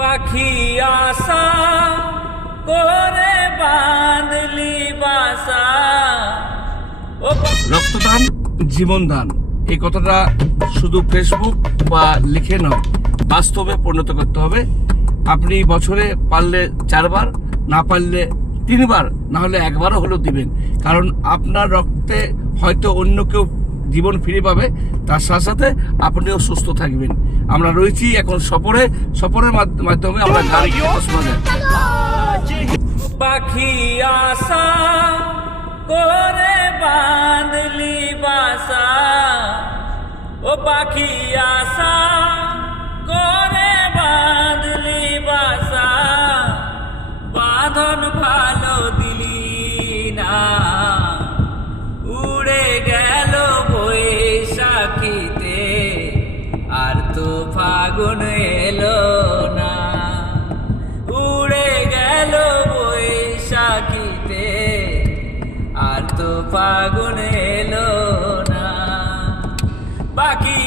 পাখি আশা করে বাঁধলি বাসা। রক্তদান জীবনদান, এই কথাটা শুধু ফেসবুক বা লিখে নয়, বাস্তবে পরিণত করতে হবে। আপনি বছরে পারলে 4 বার, না পারলে 3 বার, না হলে 1 বারও হলেও দিবেন। কারণ আপনার রক্তে হয়তো অন্য কেউ জীবন ফিরে পাবে, তার সাথে সাথে আপনিও সুস্থ থাকবেন। আমরা রয়েছি এখন সফরের মাধ্যমে আমরা গাড়ি শোনা যায়। পাখি আশা করে বাঁধলি বাসা, ও পাখি আশা করে বাঁধলি বাসা, বাঁধন ভালো দিলি না, উড়ে গেল বৈশাখীতে, আর তো ফাগুন এলো না। উড়ে গেল বৈশাখীতে, আর তো ফাগুন এলো না। বাকি